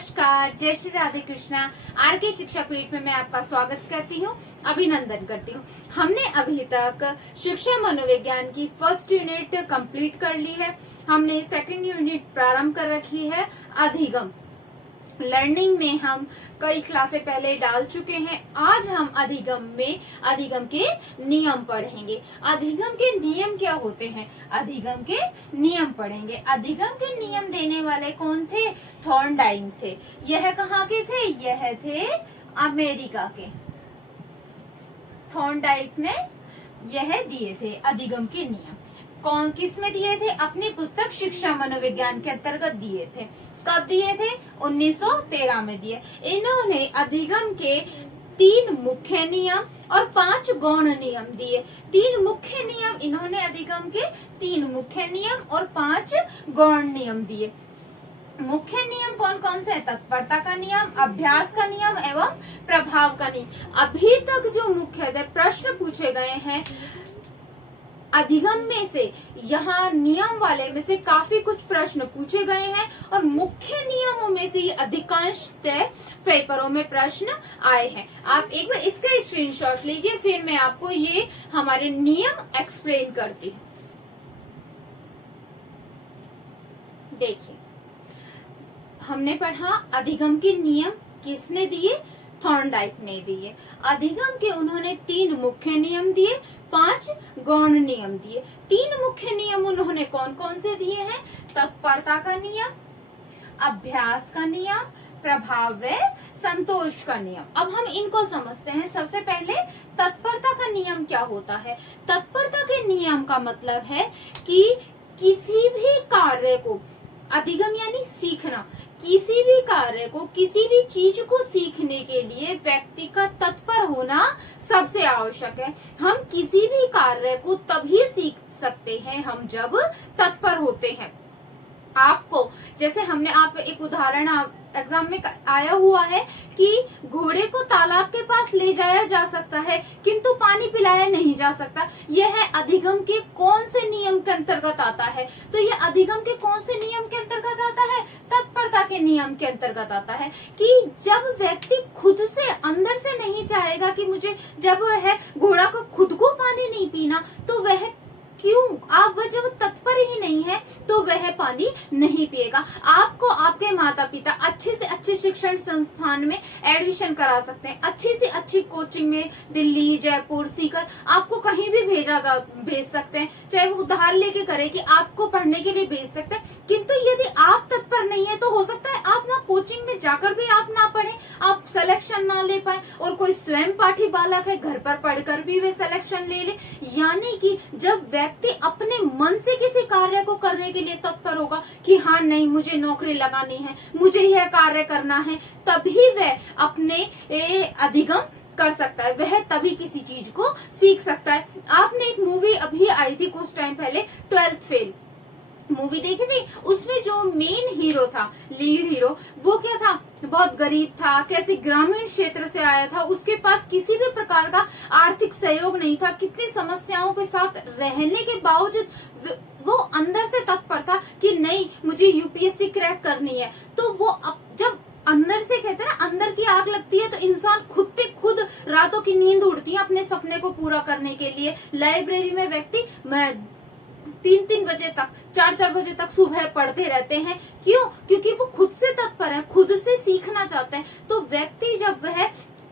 नमस्कार, जय श्री राधे कृष्णा। आर के शिक्षा पीठ में मैं आपका स्वागत करती हूँ, अभिनंदन करती हूँ। हमने अभी तक शिक्षा मनोविज्ञान की फर्स्ट यूनिट कंप्लीट कर ली है। हमने सेकंड यूनिट प्रारंभ कर रखी है, अधिगम। लर्निंग में हम कई क्लासें पहले डाल चुके हैं। आज हम अधिगम के नियम पढ़ेंगे। अधिगम के नियम क्या होते हैं, अधिगम के नियम पढ़ेंगे। अधिगम के नियम देने वाले कौन थे? थॉर्नडाइक थे। यह कहाँ के थे? यह थे अमेरिका के। थॉर्नडाइक ने यह दिए थे अधिगम के नियम। कौन किस में दिए थे? अपनी पुस्तक शिक्षा मनोविज्ञान के अंतर्गत दिए थे। कब दिए थे? 1913 में दिए। इन्होंने अधिगम के 3 मुख्य नियम और 5 गौण नियम दिए। 3 मुख्य नियम इन्होंने अधिगम के 3 मुख्य नियम और 5 गौण नियम दिए। मुख्य नियम कौन कौन से हैं? तत्परता का नियम, अभ्यास का नियम एवं प्रभाव का नियम। अभी तक जो मुख्य प्रश्न पूछे गए हैं अधिगम में से, यहाँ नियम वाले में से काफी कुछ प्रश्न पूछे गए हैं और मुख्य नियमों में से अधिकांश पेपरों में प्रश्न आए हैं। आप एक बार इसका स्क्रीनशॉट लीजिए, फिर मैं आपको ये हमारे नियम एक्सप्लेन करती हूँ। देखिए, हमने पढ़ा अधिगम के नियम किसने दिए? थॉर्नडाइक ने दिए। अधिगम के उन्होंने 3 मुख्य नियम दिए, 5 गौण नियम दिए। 3 मुख्य नियम उन्होंने कौन कौन से दिए हैं? तत्परता का नियम, अभ्यास का नियम, प्रभाव व संतोष का नियम। अब हम इनको समझते हैं। सबसे पहले तत्परता का नियम क्या होता है? तत्परता के नियम का मतलब है कि किसी भी कार्य को, अधिगम यानी सीखना, किसी भी कार्य को, किसी भी चीज को सीखने के लिए व्यक्ति का तत्पर होना सबसे आवश्यक है। हम किसी भी कार्य को तभी सीख सकते हैं हम जब तत्पर होते हैं। आपको जैसे हमने आप एक उदाहरण एग्जाम में आया हुआ है कि घोड़े को तालाब के पास ले जाया जा सकता है किंतु पानी पिलाया नहीं जा सकता। यह अधिगम के कौन से नियम के अंतर्गत आता है? तो यह अधिगम के कौन से नियम के अंतर्गत आता है? तत्परता के नियम के अंतर्गत आता है कि जब व्यक्ति खुद से अंदर से नहीं चाहेगा कि मुझे, जब वह घोड़ा को खुद को पानी नहीं पीना, तो वह क्यों, आप वह जब तत्पर ही नहीं है तो वह पानी नहीं पिएगा। आपको आपके माता पिता अच्छे से अच्छे शिक्षण संस्थान में एडमिशन करा सकते हैं, अच्छी से अच्छी कोचिंग में दिल्ली, जयपुर, सीकर आपको कहीं भी भेज सकते हैं, चाहे वो उधार लेके करे कि आपको पढ़ने के लिए भेज सकते हैं। किंतु यदि आप तत्पर नहीं है तो हो सकता है आप वहाँ कोचिंग में जाकर भी आप ना पढ़े, आप सिलेक्शन ना ले पाए, और कोई स्वयं पाठी बालक है घर पर पढ़कर भी वे सिलेक्शन ले ले। यानी कि जब व्यक्ति अपने मन से किसी कार्य को करने के लिए तत्पर होगा कि हाँ नहीं मुझे नौकरी लगानी है, मुझे यह कार्य करना है, तभी वह अपने अधिगम कर सकता है, वह तभी किसी चीज को सीख सकता है। आपने एक मूवी अभी आई थी कुछ टाइम पहले, 12th फेल मूवी देखी थी। उसमें जो मेन हीरो था, लीड हीरो, वो क्या था? बहुत गरीब था, कैसे ग्रामीण क्षेत्र से आया था, उसके पास किसी भी प्रकार का आर्थिक सहयोग नहीं था, कितनी समस्याओं के साथ रहने के बावजूद वो अंदर से तत्पर था कि नहीं मुझे यूपीएससी क्रैक करनी है। तो वो जब अंदर से, कहते हैं ना, अंदर की आग लगती है तो इंसान खुद पे खुद रातों की नींद उड़ती है अपने सपने को पूरा करने के लिए। लाइब्रेरी में व्यक्ति 3-3 बजे तक, 4-4 बजे तक सुबह पढ़ते रहते हैं। क्यों? क्योंकि वो खुद से तत्पर है, खुद से सीखना चाहते हैं। तो व्यक्ति जब वह,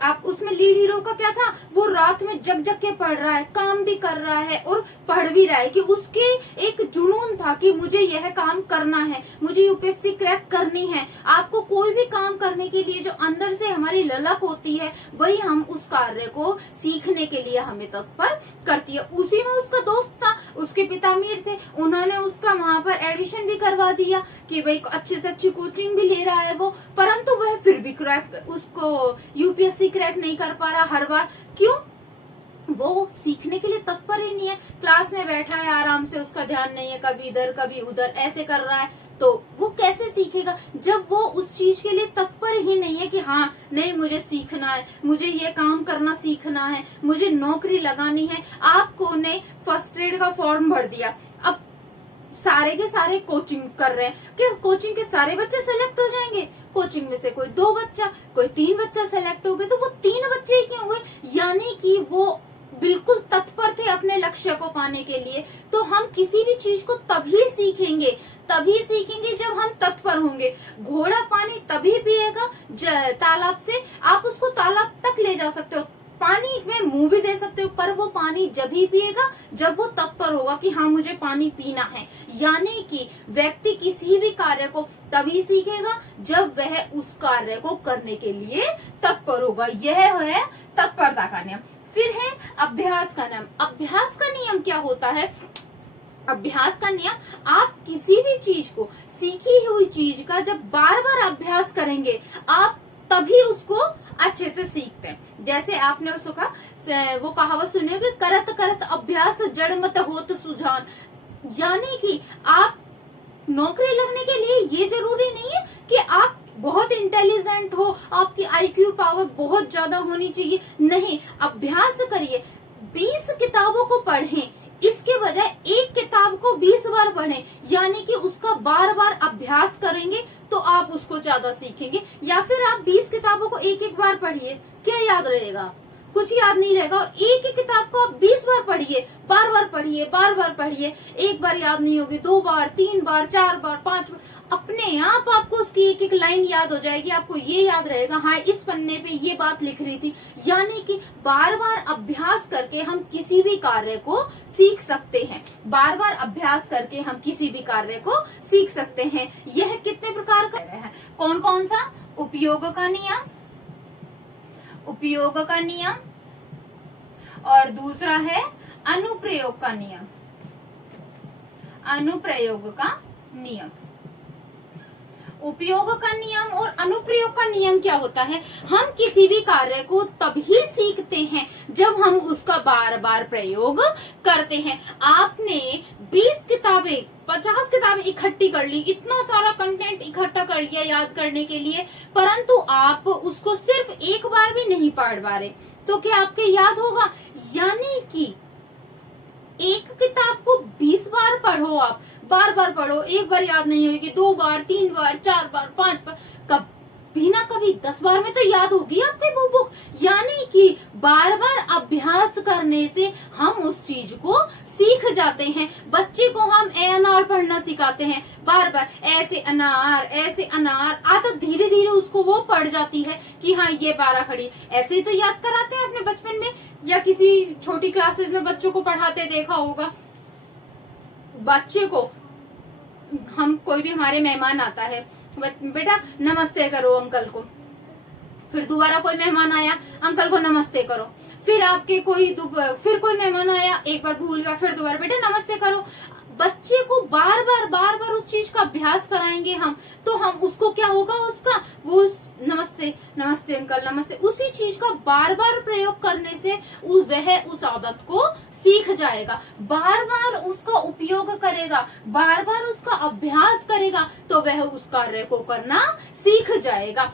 आप उसमें लीड हीरो का क्या था? वो रात में जग जग के पढ़ रहा है, काम भी कर रहा है और पढ़ भी रहा है कि उसके एक जुनून था कि मुझे यह काम करना है, मुझे यूपीएससी क्रैक करनी है। आपको कोई भी काम करने के लिए जो अंदर से हमारी ललक होती है, वही हम उस कार्य को सीखने के लिए हमें तत्पर करती है। उसी में उसका दोस्त था, उसके पिता अमीर थे, उन्होंने उसका वहां पर एडमिशन भी करवा दिया कि भाई अच्छे से अच्छी कोचिंग भी ले रहा है वो, परंतु वह फिर भी उसको यूपीएससी क्रैक नहीं कर पा रहा हर बार। क्यों? वो सीखने के लिए तत्पर ही नहीं है। क्लास में बैठा है आराम से, उसका ध्यान नहीं है, कभी इधर कभी उधर ऐसे कर रहा है, तो वो कैसे सीखेगा जब वो उस चीज के लिए तत्पर ही नहीं है कि हाँ नहीं मुझे सीखना है, मुझे ये काम करना सीखना है, मुझे नौकरी लगानी है। आपको ने फर्स्ट एड का फॉर्म भर दिया, अब सारे के सारे कोचिंग कर रहे हैं कि कोचिंग के सारे बच्चे सेलेक्ट हो जाएंगे, कोचिंग में से कोई 2 बच्चा कोई 3 बच्चा सेलेक्ट हो गए, तो वो 3 बच्चे ही क्यों हुए, यानी कि वो बिल्कुल तत्पर थे अपने लक्ष्य को पाने के लिए। तो हम किसी भी चीज को तभी सीखेंगे जब हम तत्पर होंगे। घोड़ा पानी तभी पिएगा तालाब से, आप उसको तालाब तक ले जा सकते हो, पानी में मुंह भी दे सकते हो, पर वो पानी जब ही पिएगा जब वो तत्पर होगा कि हाँ मुझे पानी पीना है। यानी कि व्यक्ति किसी भी कार्य को तभी सीखेगा जब वह उस कार्य को करने के लिए तत्पर होगा। यह है तत्परता का नियम। फिर है अभ्यास का नियम। अभ्यास का नियम क्या होता है? अभ्यास का नियम, आप किसी भी चीज को, सीखी हुई चीज का जब बार बार अभ्यास करेंगे आप तभी उसको अच्छे से सीखते हैं। जैसे आपने उसको कहा, वो कहावत सुनी होगी, करत करत अभ्यास जड़ मत होत सुजान। यानी कि आप नौकरी लगने के लिए ये जरूरी नहीं है कि आप बहुत इंटेलिजेंट हो, आपकी आईक्यू पावर बहुत ज्यादा होनी चाहिए, नहीं। अभ्यास करिए, 20 किताबों को पढ़ें, इसके बजाय एक किताब को 20 बार पढ़ें, यानी कि उसका बार बार अभ्यास करेंगे तो आप उसको ज्यादा सीखेंगे। या फिर आप 20 किताबों को एक एक बार पढ़िए, क्या याद रहेगा? कुछ याद नहीं रहेगा। और एक ही किताब को आप 20 बार पढ़िए, बार बार पढ़िए, एक बार याद नहीं होगी, 2 बार, 3 बार, 4 बार, 5 बार, अपने आप आपको उसकी एक एक लाइन याद हो जाएगी। आपको ये याद रहेगा, हाँ इस पन्ने पे ये बात लिख रही थी। यानी कि बार बार अभ्यास करके हम किसी भी कार्य को सीख सकते हैं। बार बार अभ्यास करके हम किसी भी कार्य को सीख सकते हैं। यह कितने प्रकार का है? कौन कौन सा? उपयोग का नियम, उपयोग का नियम, और दूसरा है अनुप्रयोग का नियम। अनुप्रयोग का नियम, उपयोग का नियम और अनुप्रयोग का नियम क्या होता है? हम किसी भी कार्य को तभी सीखते हैं जब हम उसका बार बार प्रयोग करते हैं। आपने 20 किताबें, 50 किताबें इकट्ठी कर ली, इतना सारा कंटेंट इकट्ठा कर लिया याद करने के लिए, परंतु आप उसको सिर्फ एक बार भी नहीं पढ़ पा रहे, तो क्या आपके याद होगा? यानी कि एक किताब को 20 बार पढ़ो, आप बार बार पढ़ो, एक बार याद नहीं होगी, 2 बार, 3 बार, 4 बार, 5 बार, कभी ना कभी 10 बार में तो याद होगी आपकी वो बुक। यानी कि बार बार अभ्यास करने से हम उस चीज को सीख जाते हैं। बच्चे को हम ए अनार पढ़ना सिखाते हैं, बार बार ऐसे अनार, आदत धीरे धीरे उसको वो पढ़ जाती है कि हाँ ये 12 खड़ी। ऐसे तो याद कराते हैं अपने बचपन में, या किसी छोटी क्लासेस में बच्चों को पढ़ाते देखा होगा। बच्चे को हम, कोई भी हमारे मेहमान आता है, बेटा नमस्ते करो अंकल को, फिर दोबारा कोई मेहमान आया, अंकल को नमस्ते करो, फिर आपके फिर कोई मेहमान आया, एक बार भूल गया, फिर दोबारा बेटा नमस्ते करो। बच्चे को बार बार उस चीज का अभ्यास कराएंगे हम, तो हम उसको क्या होगा, उसका वो नमस्ते नमस्ते अंकल नमस्ते, उसी चीज का बार बार प्रयोग करने से वह उस आदत को सीख जाएगा। बार बार उसका उपयोग करेगा, बार बार उसका अभ्यास करेगा, तो वह उस कार्य को करना सीख जाएगा।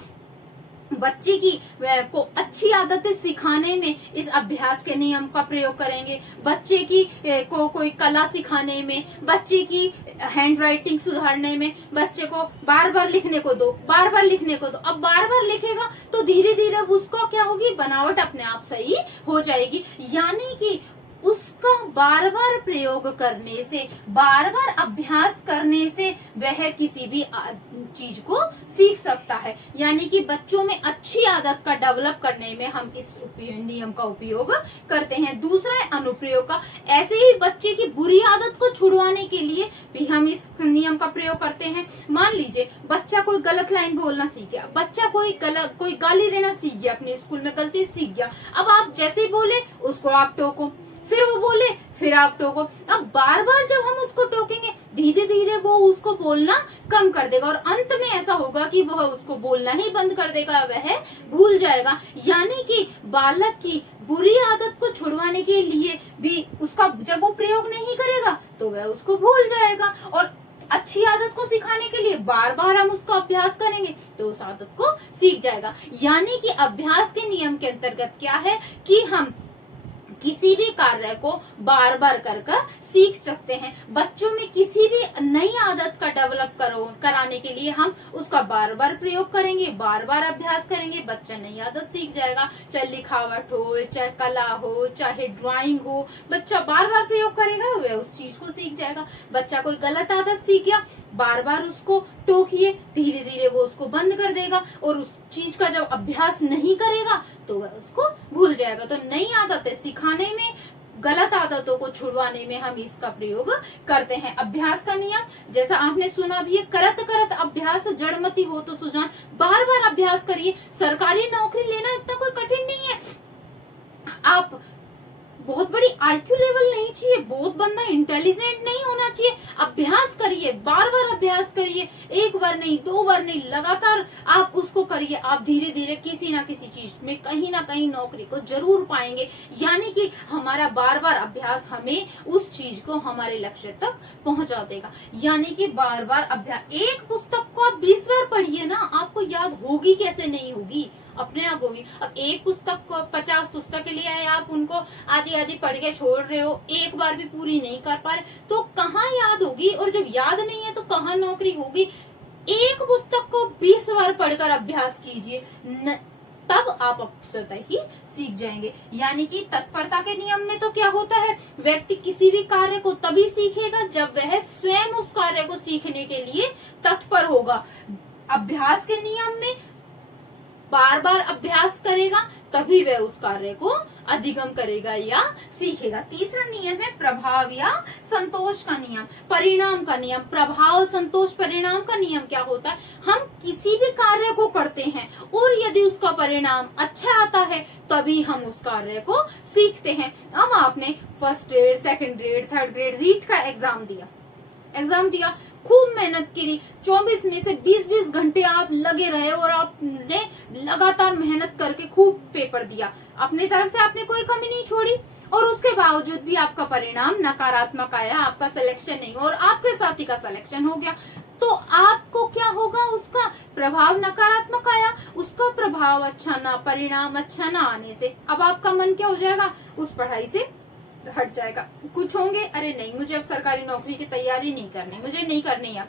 बच्चे की को अच्छी आदतें सिखाने में इस अभ्यास के नियम का प्रयोग करेंगे। बच्चे की को कोई कला सिखाने में, बच्चे की हैंड राइटिंग सुधारने में, बच्चे को बार बार लिखने को दो, बार बार लिखने को दो। अब बार बार लिखेगा तो धीरे धीरे उसको क्या होगी, बनावट अपने आप सही हो जाएगी। यानी कि उसका बार बार प्रयोग करने से, बार बार अभ्यास करने से वह किसी भी चीज को सीख सकता है। यानी कि बच्चों में अच्छी आदत का डेवलप करने में हम इस नियम का उपयोग करते हैं। दूसरा है अनुप्रयोग का। ऐसे ही बच्चे की बुरी आदत को छुड़वाने के लिए भी हम इस नियम का प्रयोग करते हैं। मान लीजिए बच्चा कोई गलत लाइन बोलना सीख गया, बच्चा कोई गाली देना सीख गया, अपने स्कूल में गलती सीख गया। अब आप जैसे ही बोले उसको आप टोको, फिर वो बोले फिर आप टोको। अब बार बार जब हम उसको टोकेंगे धीरे धीरे वो उसको बोलना कम कर देगा, और अंत में ऐसा होगा कि वह उसको बोलना ही बंद कर देगा, वह भूल जाएगा। यानी कि बालक की बुरी आदत को छुड़वाने के लिए भी उसका जब वो प्रयोग नहीं करेगा तो वह उसको भूल जाएगा, और अच्छी आदत को सिखाने के लिए बार बार हम उसका अभ्यास करेंगे तो उस आदत को सीख जाएगा। यानी कि अभ्यास के नियम के अंतर्गत क्या है कि हम किसी भी कार्य को बार बार कर सीख सकते हैं। बच्चों में किसी भी नई आदत का डेवलप कराने के लिए हम उसका बार बार प्रयोग करेंगे, बार बार अभ्यास करेंगे, बच्चा नई आदत सीख जाएगा। चाहे लिखावट हो, चाहे कला हो, चाहे ड्राइंग हो, बच्चा बार बार प्रयोग करेगा, वह उस चीज को सीख जाएगा। बच्चा कोई गलत आदत सीख गया, बार बार उसको टोकिए, धीरे धीरे वो उसको बंद कर देगा, और उस चीज का जब अभ्यास नहीं करेगा तो वह उसको भूल जाएगा। तो नई आदतें सिखाने में, गलत आदतों को छुड़वाने में हम इसका प्रयोग करते हैं। अभ्यास का नियम, जैसा आपने सुना भी है, करत करत अभ्यास जड़मति हो तो सुजान। बार बार अभ्यास करिए। सरकारी नौकरी लेना इतना कोई कठिन नहीं है। आप बहुत बड़ी आईक्यू लेवल नहीं चाहिए, बहुत बंदा इंटेलिजेंट नहीं होना चाहिए। अभ्यास करिए, बार बार अभ्यास करिए, एक बार नहीं, 2 बार नहीं, लगातार आप उसको करिए। आप धीरे धीरे किसी ना किसी चीज में कहीं ना कहीं नौकरी को जरूर पाएंगे। यानी कि हमारा बार बार अभ्यास हमें उस चीज को, हमारे लक्ष्य तक पहुंचा देगा। यानी कि बार बार अभ्यास। एक पुस्तक को आप 20 बार पढ़िए ना, आपको याद होगी कैसे नहीं होगी, अपने आप होगी। अब एक पुस्तक को 50 पुस्तक के लिए है, आप उनको आधी आधी पढ़ के छोड़ रहे हो, एक बार भी पूरी नहीं कर पा रहे, तो कहाँ याद होगी? और जब याद नहीं है तो कहाँ नौकरी होगी? एक पुस्तक को 20 बार पढ़कर अभ्यास कीजिए, तब आप स्वतः ही सीख जाएंगे। यानी कि तत्परता के नियम में तो क्या होता है, व्यक्ति किसी भी कार्य को तभी सीखेगा जब वह स्वयं उस कार्य को सीखने के लिए तत्पर होगा। अभ्यास के नियम में बार बार अभ्यास करेगा तभी वह उस कार्य को अधिगम करेगा या सीखेगा। तीसरा नियम है प्रभाव या संतोष का नियम, परिणाम का नियम। प्रभाव, संतोष, परिणाम का नियम क्या होता है? हम किसी भी कार्य को करते हैं और यदि उसका परिणाम अच्छा आता है तभी हम उस कार्य को सीखते हैं। अब आपने first grade, second grade, third grade REET का एग्जाम दिया, खूब मेहनत करी, 24 में से 20-20 घंटे आप लगे रहे और आपने लगातार मेहनत करके खूब पेपर दिया, अपनी तरफ से आपने कोई कमी नहीं छोड़ी, और उसके बावजूद भी आपका परिणाम नकारात्मक आया, आपका सिलेक्शन नहीं हुआ और आपके साथी का सिलेक्शन हो गया, तो आपको क्या होगा? उसका प्रभाव नकारात्मक आया, उसका प्रभाव अच्छा ना, परिणाम अच्छा ना आने से अब आपका मन क्या हो जाएगा? उस पढ़ाई से हट जाएगा। कुछ होंगे, अरे नहीं, मुझे अब सरकारी नौकरी की तैयारी नहीं करनी, मुझे नहीं करनी है।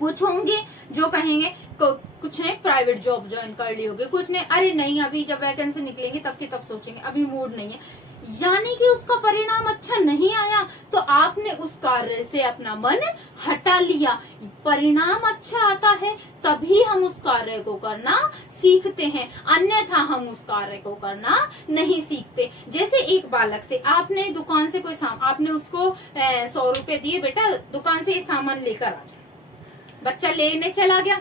कुछ होंगे जो कहेंगे कुछ ने प्राइवेट जॉब ज्वाइन कर ली होगी, कुछ ने अरे नहीं, अभी जब वैकेंसी निकलेंगे तब की तब सोचेंगे, अभी मूड नहीं है। यानी कि उसका परिणाम अच्छा नहीं आया तो आपने उस कार्य से अपना मन हटा लिया। परिणाम अच्छा आता है तभी हम उस कार्य को करना सीखते हैं, अन्यथा हम उस कार्य को करना नहीं सीखते। जैसे एक बालक से आपने दुकान से कोई आपने उसको 100 रुपए दिए, बेटा दुकान से ये सामान लेकर आ जा। बच्चा लेने चला गया,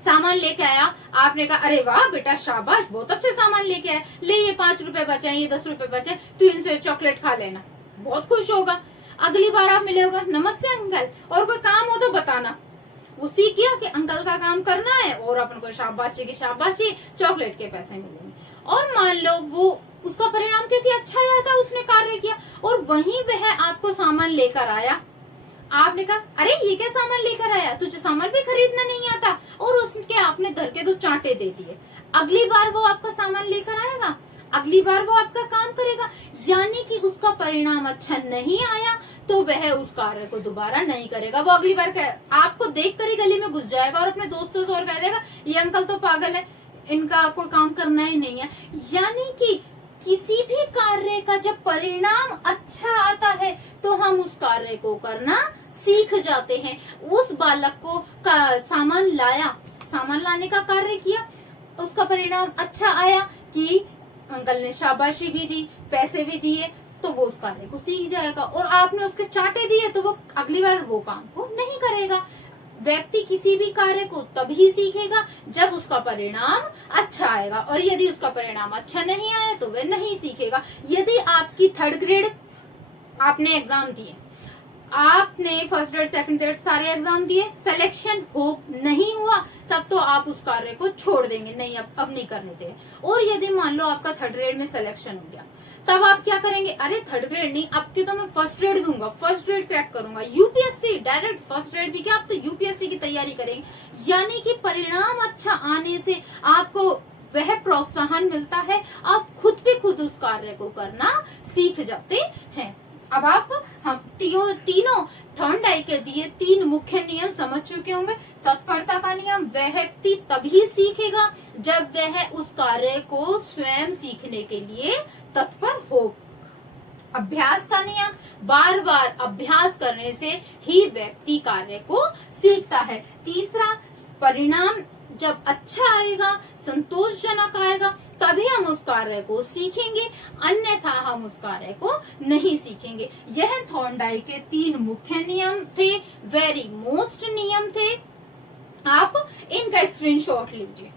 सामान लेके आया, आपने कहा अरे वाह बेटा शाबाश, बहुत अच्छे सामान लेके आया, ले ये 5 रुपए बचे, ये 10 रुपए बचे, तू इनसे चॉकलेट खा लेना, बहुत खुश होगा। अगली बार आप मिले होगा, नमस्ते अंकल, और कोई काम हो तो बताना। वो सीख गया कि अंकल का काम करना है और अपन को शाबाशी की शाबाशी, चॉकलेट के पैसे मिलेंगे। और मान लो वो उसका परिणाम क्योंकि अच्छा आया था, उसने कार्य किया और वहीं वह आपको सामान लेकर आया, आपने कहा अरे ये क्या सामान लेकर आया, तुझे सामान भी खरीदना नहीं आता, और उसके आपने धर के 2 चांटे दे दिए। अगली बार वो आपका सामान लेकर आएगा, अगली बार वो आपका काम करेगा। यानी कि उसका परिणाम अच्छा नहीं आया तो वह उस कार्य को दोबारा नहीं करेगा। वो अगली बार आपको देख कर ही गली में घुस जाएगा और अपने दोस्तों से और कह देगा ये अंकल तो पागल है, इनका कोई काम करना ही नहीं है। यानी कि किसी भी कार्य का जब परिणाम अच्छा आता है तो हम उस कार्य को करना सीख जाते हैं। उस बालक को सामान लाया, सामान लाने का कार्य किया, उसका परिणाम अच्छा आया कि अंकल ने शाबाशी भी दी, पैसे भी दिए, तो वो उस कार्य को सीख जाएगा। और आपने उसके चांटे दिए तो वो अगली बार वो काम को नहीं करेगा। व्यक्ति किसी भी कार्य को तभी सीखेगा जब उसका परिणाम अच्छा आएगा, और यदि उसका परिणाम अच्छा नहीं आया तो वह नहीं सीखेगा। यदि आपकी 3rd ग्रेड आपने एग्जाम दिए, आपने फर्स्ट ग्रेड, सेकंड ग्रेड सारे एग्जाम दिए, सिलेक्शन हो नहीं हुआ, तब तो आप उस कार्य को छोड़ देंगे, नहीं अब नहीं करने देंगे। और यदि मान लो आपका 3rd ग्रेड में सिलेक्शन हो गया, तब आप क्या करेंगे? अरे 3rd ग्रेड नहीं, अब की तो मैं फर्स्ट ग्रेड दूंगा, फर्स्ट ग्रेड क्रैक करूंगा, यूपीएससी डायरेक्ट फर्स्ट ग्रेड भी क्या, आप तो यूपीएससी की तैयारी करेंगे। यानी कि परिणाम अच्छा आने से आपको वह प्रोत्साहन मिलता है, आप खुद पे खुद उस कार्य को करना सीख जाते हैं। अब आप हम तीनों थॉर्नडाइक के दिए 3 मुख्य नियम समझ चुके होंगे। तत्परता का नियम, वह व्यक्ति तभी सीखेगा जब वह उस कार्य को स्वयं सीखने के लिए तत्पर हो। अभ्यास का नियम, बार बार अभ्यास करने से ही व्यक्ति कार्य को सीखता है। तीसरा, परिणाम जब अच्छा आएगा, संतोषजनक आएगा, तभी हम उस कार्य को सीखेंगे, अन्यथा हम उस कार्य को नहीं सीखेंगे। यह थॉर्नडाइक के 3 मुख्य नियम थे, वेरी मोस्ट नियम थे। आप इनका स्क्रीनशॉट लीजिए।